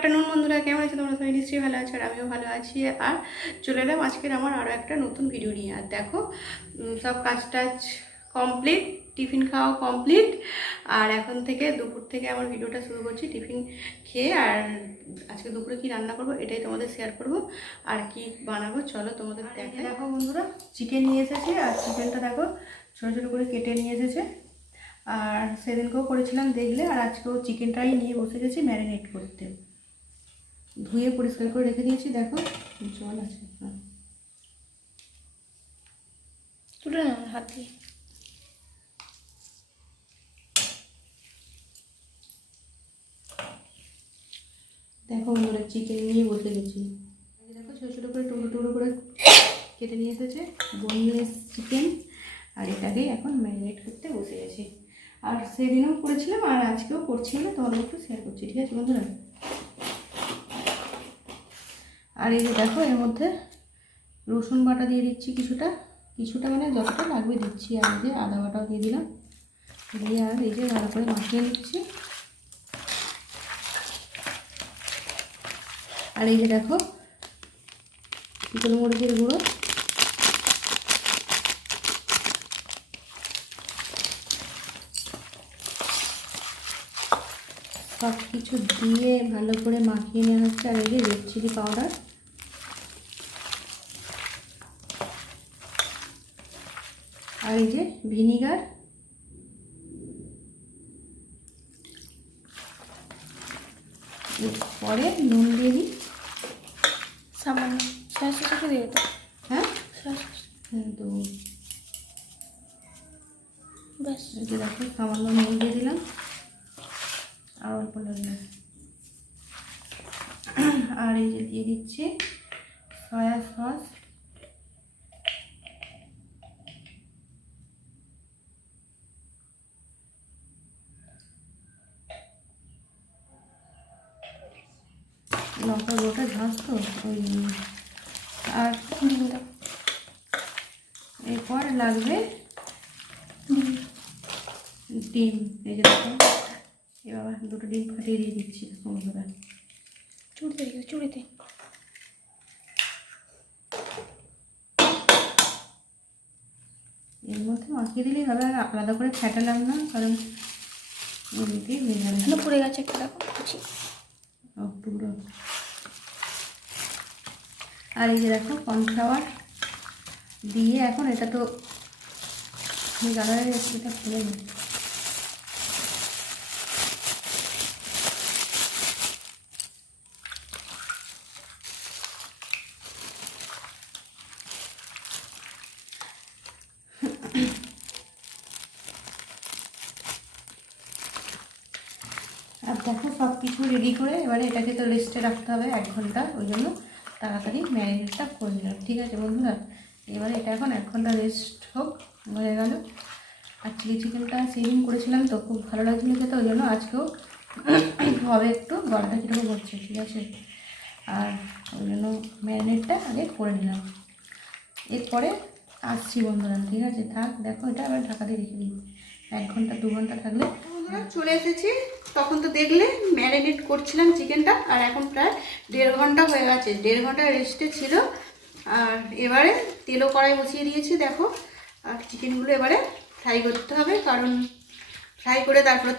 Afternoon বন্ধুরা, কেমন আছে তোমরা? সবাই নিশ্চয়ই ভালো আছো আর আমিও ভালো আছি। আর চলে এলাম আজকের আমার আরও একটা নতুন ভিডিও নিয়ে। আর দেখো, সব কাজ টাজ কমপ্লিট, টিফিন খাওয়া কমপ্লিট। আর এখন থেকে দুপুর থেকে আমার ভিডিওটা শুরু করছি টিফিন খেয়ে। আর আজকে দুপুরে কি রান্না করব এটাই তোমাদের শেয়ার করব। আর কি বানাবো চলো তোমাদের দেখাই। দেখো বন্ধুরা, চিকেন নিয়ে এসেছি। আর চিকেনটা দেখো ছোটো ছোটো করে কেটে নিয়ে এসেছে। আর সেদিনকেও করেছিলাম দেখলে, আর আজকেও চিকেনটাই নিয়ে বসে গেছি ম্যারিনেট করতে। ধুয়ে পরিষ্কার করে রেখে দিয়েছি। দেখো জল আছে, তুলে না হাত দিয়ে। দেখো বন্ধুরা, চিকেন নিয়ে বসে গেছি। দেখো ছোটো ছোটো করে টুকরো টুকরো করে কেটে নিয়ে এসেছে বোনলেস চিকেন। আর এটাকেই এখন ম্যারিনেট করতে বসে গেছি। আর সেদিনও করেছিলাম আর আজকেও করছিলাম, তোমাদের একটু শেয়ার করছি, ঠিক আছে বন্ধুরা? আর এই যে দেখো, এর মধ্যে রসুন বাটা দিয়ে দিচ্ছি কিছুটা কিছুটা, মানে যতটা লাগবে দিচ্ছি। আর এই যে আদা বাটাও দিয়ে দিলাম, দিয়ে আর এই যে ভালো করে মাখিয়ে নিচ্ছি। আর এই যে দেখো গোলমরিচের গুঁড়ো, সব কিছু দিয়ে ভালো করে মাখিয়ে নেওয়া হচ্ছে। আর এই যে রেড চিলি পাউডার, আর এই যে ভিনিগার, পরে নুন দিয়ে দিই সামান্য সয়া সসটা দিয়ে তো। হ্যাঁ সয়া সস তো ব্যাস। এই যে দেখো সামান্য নুন দিয়ে দিলাম, আর অল্প লাগবে। আর এই যে দিয়ে দিচ্ছি সয়া সস, লঙ্কা গোটা ঝাঁস তো ওই। আর এরপর লাগবে ডিম। এই যে দেখো, এবার দুটো ডিম ফাটিয়ে দিয়ে দিচ্ছি বন্ধুরা। চুড়িতে চুড়িতে এর মধ্যে মাখিয়ে দিলেই হবে, আর আলাদা করে ফেটালাম না, কারণ এমনিতেই হয়ে যাবে। পড়ে গেছে একটা, দেখো টুকরো। আর এই যে দেখো কর্নফ্লাওয়ার দিয়ে এখন এটা তো গাঢ় এটা খুলে নিই। আর দেখো সব কিছু রেডি করে এবারে এটাকে তো রেস্টে রাখতে হবে 1 ঘন্টা, ওই জন্য তাড়াতাড়ি ম্যারিনেটটা করে নিলাম, ঠিক আছে বন্ধুরা? এবারে এটা এখন 1 ঘন্টা রেস্ট হোক, হয়ে গেল। আর চিলি চিকেনটা সেদিন করেছিলাম তো খুব ভালো লাগছিলো খেতে, ওই জন্য আজকেও হবে একটু গলাটা কীরকম হচ্ছে, ঠিক আছে? আর ওই জন্য ম্যারিনেটটা আগে করে নিলাম। এরপরে আসছি বন্ধুরা, ঠিক আছে? থাক, দেখো এটা আবার ঢাকা দিয়ে রেখে দিই 1 ঘন্টা 2 ঘন্টা থাকলে। বন্ধুরা চলে এসেছি, তখন তো দেখলে ম্যারিনেট করছিলাম চিকেনটা, আর এখন প্রায় 1.5 ঘন্টা হয়ে গেছে। 1.5 ঘন্টা রেস্টে ছিল। আর এবারে তেলও কড়াই বসিয়ে দিয়েছি দেখো। আর চিকেনগুলো এবারে ফ্রাই করতে হবে, কারণ ফ্রাই করে তারপরে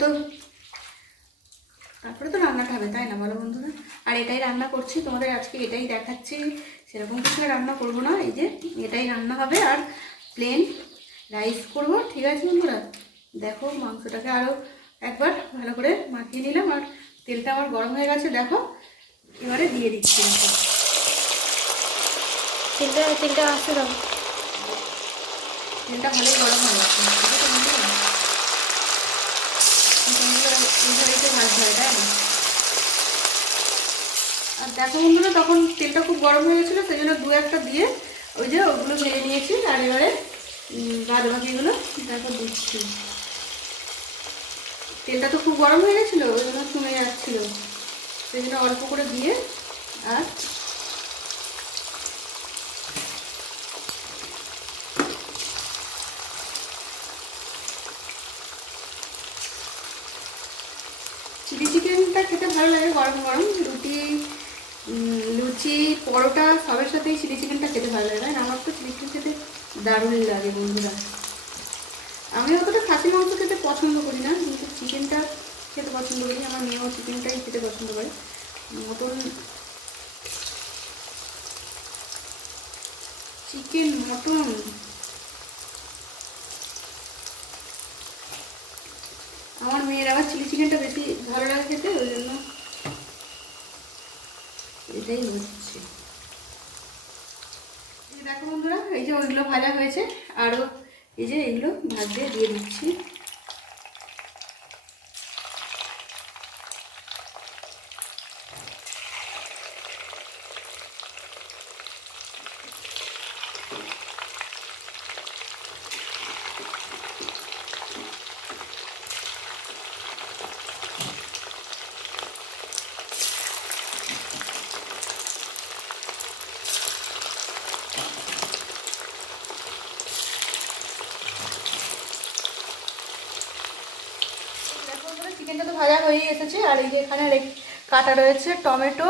তো রান্নাটা হবে, তাই না বলো বন্ধুরা? আর এটাই রান্না করছি, তোমাদের আজকে এটাই দেখাচ্ছি। সেরকম কিছু রান্না করব না, এই যে এটাই রান্না হবে। আর প্লেন রাইস করব, ঠিক আছে বন্ধুরা? দেখো মাংসটাকে আরও একবার ভালো করে মাখিয়ে নিলাম। আর তেলটা আমার গরম হয়ে গেছে দেখো, এবারে দিয়ে দিচ্ছি। তেলটা আসতে দাও। তেলটা ভালোই গরম হয়ে গেছে, ভাজতে হয়, তাই না? আর দেখো বন্ধুরা, তখন তেলটা খুব গরম হয়ে গেছিলো, সেই জন্য 2-1টা দিয়ে ওই যে ওগুলো ভেজে নিয়েছি। আর এবারে বাদ বাকিগুলো দেখো দিচ্ছি। তেলটা তো খুব গরম হয়ে গেছিলো, ওই জন্য কমে যাচ্ছিলো, সেই জন্য অল্প করে দিয়ে। আর চিলি চিকেনটা খেতে ভালো লাগে গরম গরম, রুটি লুচি পরোটা সবের সাথেই চিলি চিকেনটা খেতে ভালো লাগে, তাই না? আমার তো চিলি চিকেন খেতে দারুণ লাগে বন্ধুরা। আমি অতটা খাসি মাংস খেতে পছন্দ করি না, কিন্তু চিকেনটা খেতে পছন্দ করি। আমার মেয়েও চিকেনটাই খেতে পছন্দ করে। মটন, চিকেন, মটন আমার মেয়ের আবার চিলি চিকেনটা বেশি ভালো লাগে খেতে, ওই জন্য এটাই হচ্ছে। দেখো বন্ধুরা, এই যে ওইগুলো ভাজা হয়েছে, আরও এই যে এগুলো ভাজতে দিয়ে দিচ্ছি। চিকেনটা তো ভাজা হয়ে এসেছে, আর এই যে এখানে কাটা রয়েছে টমেটো,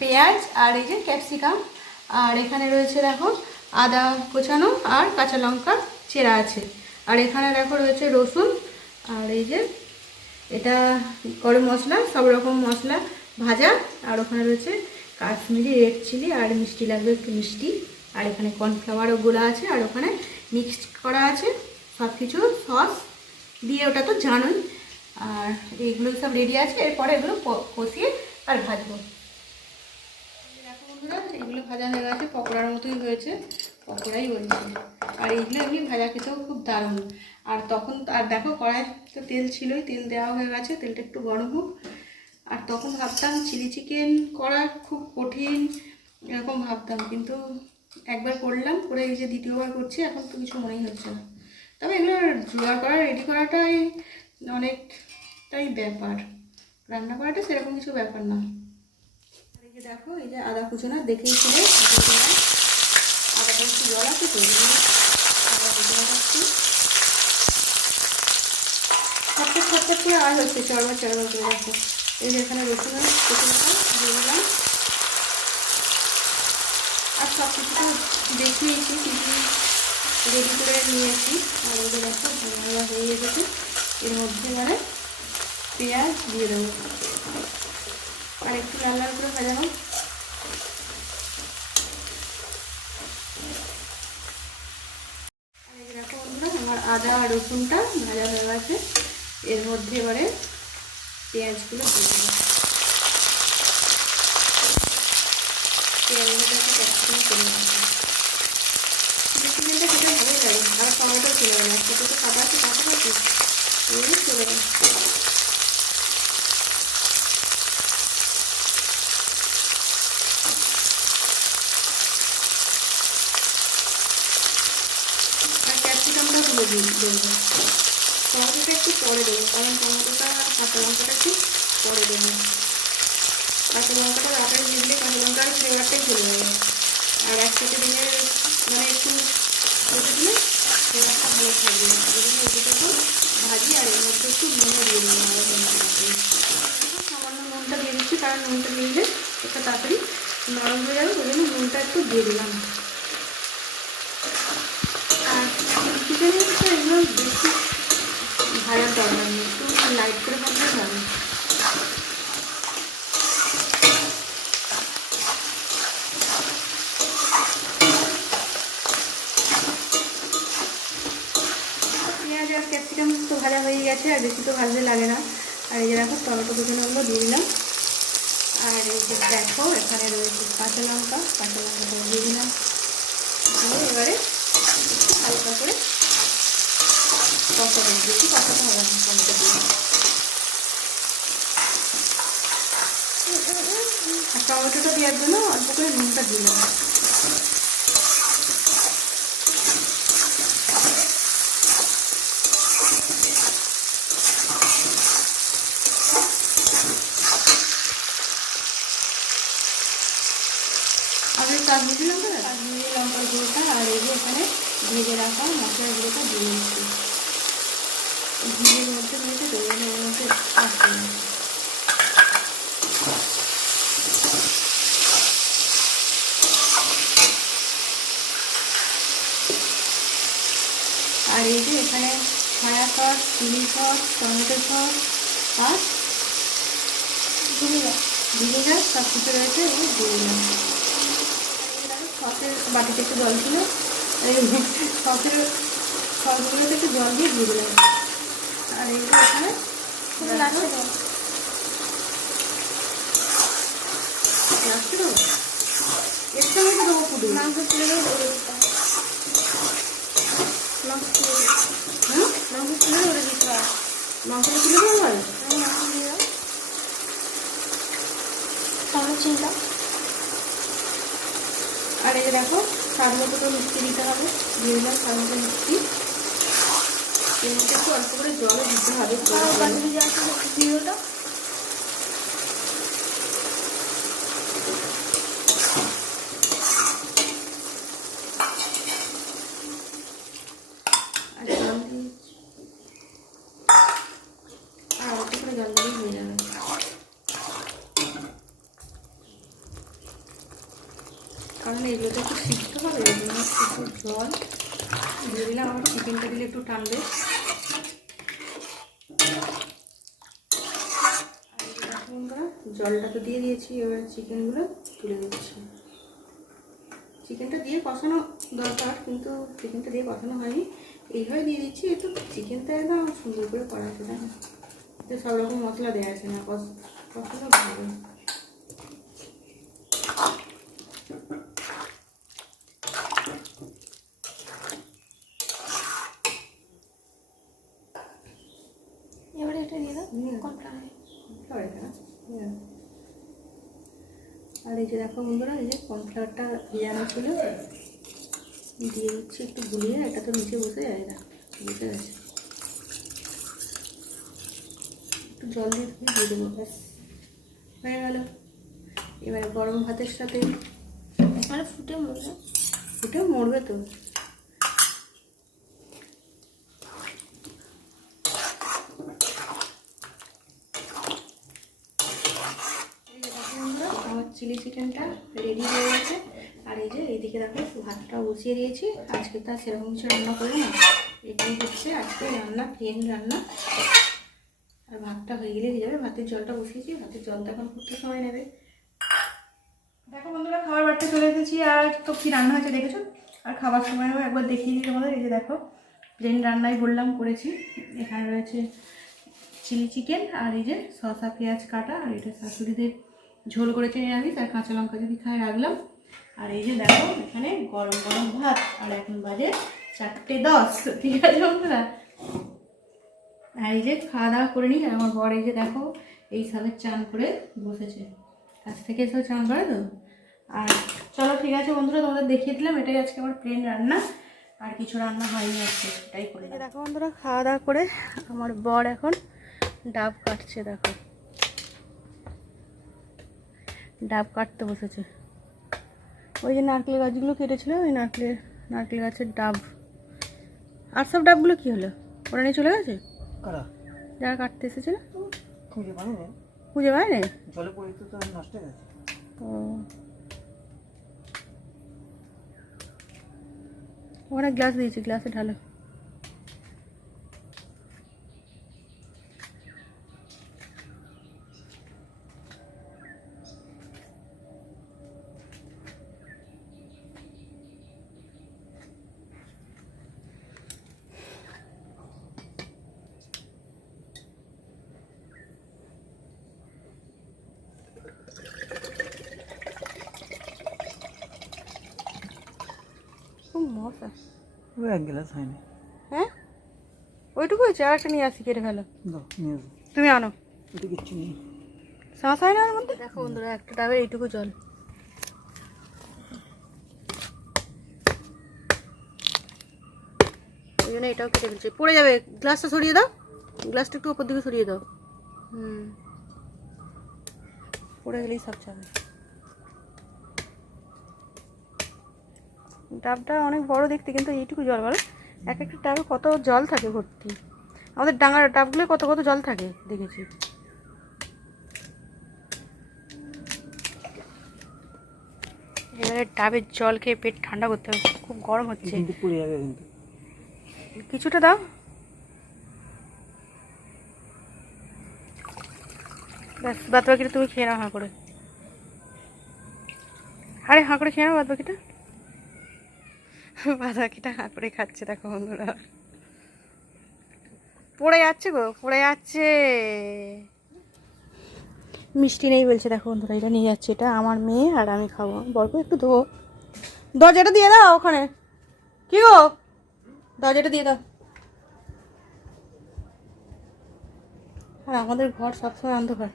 পেঁয়াজ আর এই যে ক্যাপসিকাম, আর এখানে রয়েছে দেখো আদা কোচানো আর কাঁচা লঙ্কা চেরা আছে, আর এখানে দেখো রয়েছে রসুন, আর এই যে এটা গরম মশলা, সব রকম মশলা ভাজা, আর ওখানে রয়েছে কাশ্মীরি রেড চিলি, আর মিষ্টি লাগবে একটু মিষ্টি, আর এখানে কর্নফ্লাওয়ারও গোলা আছে, আর ওখানে মিক্সড করা আছে সব কিছু সস দিয়ে, ওটা তো জানোই। আর এইগুলো সব রেডি আছে, এরপরে এগুলো কষিয়ে আর ভাজবো। দেখো বন্ধুরা, এগুলো ভাজা হয়ে গেছে, পকোড়ার মতোই হয়েছে, পকোড়াই বলছে। আর এইগুলো এমনি ভাজা খেতেও খুব দারুণ। আর তখন আর দেখো কড়াই তো তেল ছিলই, তেল দেওয়া হয়ে গেছে, তেলটা একটু গরম হোক। আর তখন ভাবতাম চিলি চিকেন করা খুব কঠিন এরকম ভাবতাম, কিন্তু একবার করলাম, করে এই যে দ্বিতীয়বার করছি, এখন তো কিছু মনেই হচ্ছে না। তবে এগুলো জোগাড় করা, রেডি করাটাই অনেকটাই ব্যাপার, রান্না করাটা সেরকম কিছু ব্যাপার না। এই যে দেখো, এই যে আদা কুচোনা দেখেই ছিল, আদাটা একটু জল আছে তো, আদা কুচোনা রাখছি, ছটফট ছটফট করে আওয়াজ হচ্ছে, চড়বার চড়বার করে রাখো। এই যে এখানে রসুনের কুচোনাটা দিয়ে দিলাম, আর সব কিছু তো দেখিয়েছি, কিছু রেডি করে নিয়েছি। আর ওই যে দেখো ভালো হয়ে গেছে, এর মধ্যে এবারে পেঁয়াজ দিয়ে দেবো, আর একটু লাল লাল করে ভাজা হোক। আর এই দেখো বন্ধুরা, আমার আদা আর রসুনটা ভাজা হয়ে গেছে, এর মধ্যে এবারে পেঁয়াজগুলো দিয়ে দেবো। পেঁয়াজগুলোকে ক্যাপসিকাম করে নেবো। চিকেনটা খেতে ভালোই লাগে, আর টমেটো চলে গেল, একসাথে তো কাটা আছে, কাছাকাছি এই চলে গেল। আর ক্যাপসিকামটা তুলে দেবো, টমেটোটা একটু পরে দেবো, কারণ টমেটোটা আর কাঁচা লঙ্কাটা একটু পরে দেবো। কাঁচা লঙ্কাটা তাড়াতাড়ি দিয়ে দিলে কাঁচা লঙ্কার ফ্লেভারটাই চলে যাবে, আর একসাথে দিলে মানে একটু কেটে দিলে ফ্লেভারটা ভালো থাকবে। ওই জন্য এগুলো একটু ভাজি, আর এর মধ্যে একটু নুনও দিয়ে দিলাম, সামান্য নুনটা দিয়ে দিচ্ছি, কারণ নুনটা দিয়ে দিলে একটা তাড়াতাড়ি নরম হয়ে যাবে, ওই জন্য নুনটা একটু দিয়ে দিলাম। আর চিকেনের তো এগুলো বেশি ভাজার দরকার নেই, একটু লাইট করে ভাজলে ভালো। পেঁয়াজ আর ক্যাপসিকাম তো ভাজা হয়ে গেছে, আর বেশি তো ভাজতে লাগে না। আর এই যে দেখো টমেটো কুচোনোগুলো দিয়ে দিলাম, আর এই যে দেখো এখানে রয়েছে কাঁচা লঙ্কাটা দিয়ে দিলাম, এবারে হালকা করে কষাতে, বেশি কষাতে হবে না, টমেটো দিয়ে। আর টমেটোটা দেওয়ার জন্য অল্প করে নুনটা দিলাম। আগে কাশ্মীরি লঙ্কার গুঁড়োটা, আর এই যে এখানে ভেজে রাখা মশলার গুঁড়োটা দিয়ে দিচ্ছি, ঘিয়ের মধ্যে রয়েছে তো, ওর মধ্যে আসবে। Sauce, chilli sauce, tomato sauce আর ভিনেগার সব কিছু রয়েছে, এবং দিয়ে দিলাম। সসের বাটিতে একটু জল ছিল, সসগুলোতে একটু জল দিয়ে দিলাম। আর এইগুলো এখানে লাস্টে দেবো, এর সঙ্গে তো দেবো পুরো মাংস তুলে মাংস তুলে ওটা দিতে হয়। মাংসটা তুলে দেবো ভালো। মাংস দিয়ে দাও, তাহলে চিন্তা। আর এই যে দেখো স্বাদ মতো তো মিষ্টি দিতে হবে, দিয়ে দিলাম স্বাদ মতো মিষ্টি। এর মধ্যে একটু অল্প করে জলও দিতে হবে। ভিডিওটা আর জল দিয়ে আর অল্প করে জল দিলেই হয়ে যাবে। কারণ এগুলোতে একটু সিদ্ধ হবে, এর জন্য একটু জল দিয়ে দিলাম। আমার চিকেনটা দিলে একটু টানবে। জলটা তো দিয়ে দিয়েছি, এবার চিকেনগুলো তুলে দিচ্ছি। চিকেনটা দিয়ে কষানো দরকার, কিন্তু চিকেনটা দিয়ে কষানো হয়নি, এইভাবে দিয়ে দিচ্ছি। একটু চিকেনটা একদম সুন্দর করে করা আছে, তাই না? এতে সব রকম মশলা দেওয়া আছে, না কষানো ভালো। এবারে এটা দিয়ে দাও কর্নফ্লাওয়ার। আর এই যে দেখো বন্ধুরা, এই যে কর্নফ্লাওয়ারটা ভিজানো ছিল, দিয়ে দিচ্ছি একটু গুলিয়ে। এটা তো নিচে বসে যায় না, বসে গেছে। একটু জল দিয়ে দেবো, ব্যাস হয়ে গেল। এবারে গরম ভাতের সাথে মানে ফুটে মরবে, ফুটে মরবে তো। আমার চিলি চিকেনটা রেডি হয়ে গেছে। আর এই যে এইদিকে দেখো ভাতটা বসিয়ে দিয়েছি। আজকে তো আর সেরকম কিছু রান্না করে না, এটাই হচ্ছে আজকে রান্না, প্লেন রান্না। আর ভাতটা হয়ে গেলে হয়ে যাবে। ভাতের জলটা বসিয়েছি, ভাতের জলটা এখন ফুটতে সময় নেবে। দেখো বন্ধুরা, খাবার বাড়তে চলে এসেছি। আর তো কী রান্না হয়েছে দেখেছো। আর খাবার সময়ও একবার দেখিয়ে দিই তোমাদের। এই যে দেখো প্লেন রান্নাই বললাম করেছি। এখানে রয়েছে চিলি চিকেন, আর এই যে শসা পেঁয়াজ কাটা, আর এটা শাশুড়িদের ঝোল করেছে নিরামিষ, আর কাঁচা লঙ্কা যদি খায় রাখলাম। আর এই যে দেখো এখানে গরম গরম ভাত। আর এখন বাজে 4:10, ঠিক আছে বন্ধুরা। আর এই যে খাওয়া দাওয়া করে নিই। আর আমার বর এই যে দেখো এই সবে চান করে বসেছে, কাছ থেকে এসেও চান করে তো। আর চলো ঠিক আছে বন্ধুরা, তোমাদের দেখিয়ে দিলাম। এটাই আজকে আমার প্লেন রান্না, আর কিছু রান্না হয়নি আজকে, এটাই করে। দেখো বন্ধুরা, খাওয়া দাওয়া করে আমার বর এখন ডাব কাটছে। দেখো ডাব কাটতে বসেছে। ওই যে নারকেল গাছগুলো কেটেছিল, ওই নারকেল গাছের ডাব। আর সব ডাবগুলো কি হলো, ওরা নিয়ে চলে গেছে? যারা কাটতে এসেছে না, খুঁজে পায় না, জলে পড়ে তো নষ্ট হয়ে গেছে। ও ওখানে গ্লাস দিয়েছি, গ্লাসে ঢালো। মশা ওই এক গ্লাস হয়নি। হ্যাঁ ওইটুকু হয়েছে, আর একটা নিয়ে আসি, কেটে ফেলো। তুমি আনো, ওটা কিচ্ছু নেই, শ্বাস হয় না ওর মধ্যে। দেখো বন্ধুরা, একটা ডাবে এইটুকু জল। ওই জন্য এটাও কেটে ফেলছে, পড়ে যাবে। গ্লাসটা সরিয়ে দাও, গ্লাসটা একটু ওপর দিকে সরিয়ে দাও। পড়ে গেলেই সব যাবে। ডাবটা অনেক বড় দেখতে, কিন্তু এইটুকু জল, বলো এক একটা ডাবে কত জল থাকে ভর্তি। আমাদের ডাঙার ডাবগুলো কত কত জল থাকে দেখেছি। এবারে ডাবের জল খেয়ে পেট ঠান্ডা করতে হবে, খুব গরম হচ্ছে। কিন্তু পুড়ে যাবে, কিন্তু কিছুটা দাও। ব্যাস বাদ বাকিটা তুমি খেয়ে নাও হাঁ করে। আরে হাঁ করে খেয়ে নাও বাদ বাকিটা। বাদ বাকিটা হাঁ করে খাচ্ছে দেখো বন্ধুরা। পড়ে যাচ্ছে গো, পড়ে যাচ্ছে। মিষ্টি নেই বলছে দেখো বন্ধুরা, এটা নিয়ে যাচ্ছে। এটা আমার মেয়ে আর আমি খাবো। বলবো একটু ধো, দরজাটা দিয়ে দাও ওখানে। কি গো, দরজাটা দিয়ে দাও। আর আমাদের ঘর সবসময় অন্ধকার।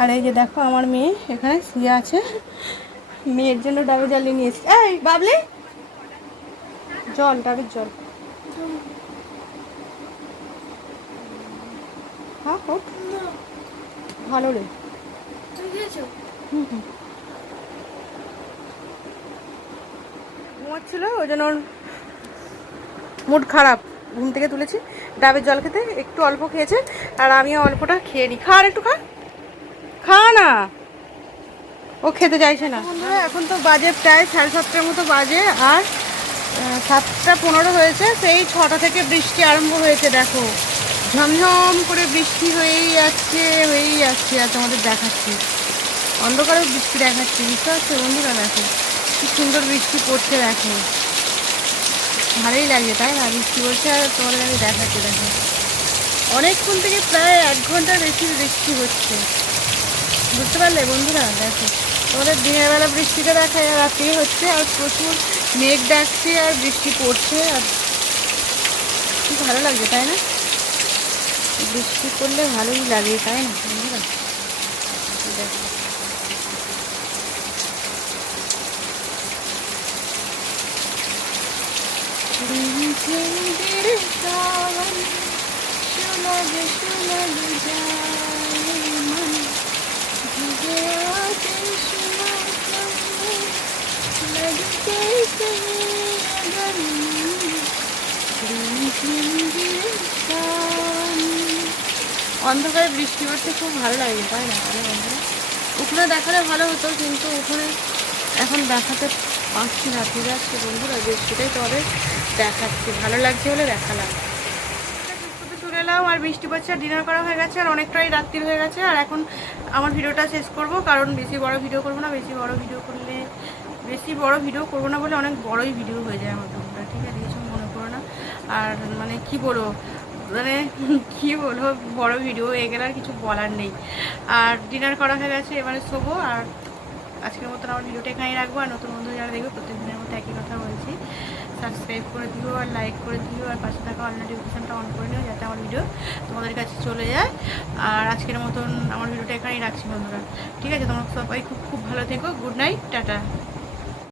আর এই যে দেখো আমার মেয়ে এখানে শুয়ে আছে, মেয়ের জন্য ডাবে জল নিয়ে এসেছি। এই বাবলি, জল, ডাবের জল। হ্যাঁ হোক, ভালো রে। তুমি খেয়েছো? হুম হুম, ঘুমাচ্ছিল ওই জন্য ওর মুড খারাপ। ঘুম থেকে তুলেছি, ডাবের জল খেতে একটু অল্প খেয়েছে, আর আমিও অল্পটা খেয়ে নিই। খা আর একটু খা, খা না, ও খেতে চাইছে না। বন্ধুরা এখন তো বাজে প্রায় 7:30 মতো বাজে, আর 7:15 হয়েছে। সেই 6টা থেকে বৃষ্টি আরম্ভ হয়েছে। দেখো ঝমঝম করে বৃষ্টি হয়েই যাচ্ছে, হয়েই যাচ্ছে। আর তোমাদের দেখাচ্ছি, অন্ধকারেও বৃষ্টি দেখাচ্ছি, বুঝতে পারছো বন্ধুরা? দেখো কি সুন্দর বৃষ্টি পড়ছে, দেখো ভালোই লাগছে তাই না? বৃষ্টি পড়ছে আর তোমাদের আমি দেখাচ্ছি। দেখো অনেকক্ষণ থেকে প্রায় 1 ঘন্টার বেশি বৃষ্টি হচ্ছে, বুঝতে পারলে বন্ধুরা? দেখো তোমাদের দিনের বেলা বৃষ্টিটা দেখায় আর রাত্রি হচ্ছে, আর প্রচুর মেঘ ডাকছে আর বৃষ্টি পড়ছে। আর কি ভালো লাগছে তাই না? বৃষ্টি পড়লে ভালোই লাগে তাই না বন্ধুরা? দেখো অন্ধকারে বৃষ্টি পড়তে খুব ভালো লাগে তাই না? আরে বন্ধুরা উঠোনে দেখালে ভালো হতো, কিন্তু উঠোনে এখন দেখাতে পারছি না। ঠিক আছে বন্ধুরা, বৃষ্টিটাই তোমাদের দেখাচ্ছি, ভালো লাগছে বলে দেখালাম। চলে এলাম, আর বৃষ্টি পড়ছে, আর ডিনার করা হয়ে গেছে, আর অনেকটাই রাত্রি হয়ে গেছে। আর এখন আমার ভিডিওটা শেষ করব, কারণ বেশি বড় ভিডিও করবো না। বেশি বড় ভিডিও করবো না বলে অনেক বড়ই ভিডিও হয়ে যায় আমার বন্ধুরা। ঠিক আছে, কিছু মনে করো না। আর মানে কি বলবো, মানে কি বলবো, বড় ভিডিও হয়ে গেলে আর কিছু বলার নেই। আর ডিনার করা হয়ে গেছে, এবারে শোবো। আর আজকের মতন আমার ভিডিওটা এখানেই রাখবো। আর নতুন বন্ধু যারা দেখবে প্রত্যেকদিনের মতো একই কথা বলছি, সাবস্ক্রাইব করে দিও আর লাইক করে দিও, আর পাশে থাকা অল নোটিফিকেশানটা অন করে নিও, যাতে আমার ভিডিও তোমাদের কাছে চলে যায়। আর আজকের মতন আমার ভিডিওটা এখানেই রাখছি বন্ধুরা। ঠিক আছে, তোমরা সবাই খুব খুব ভালো থেকো। Good night, tata.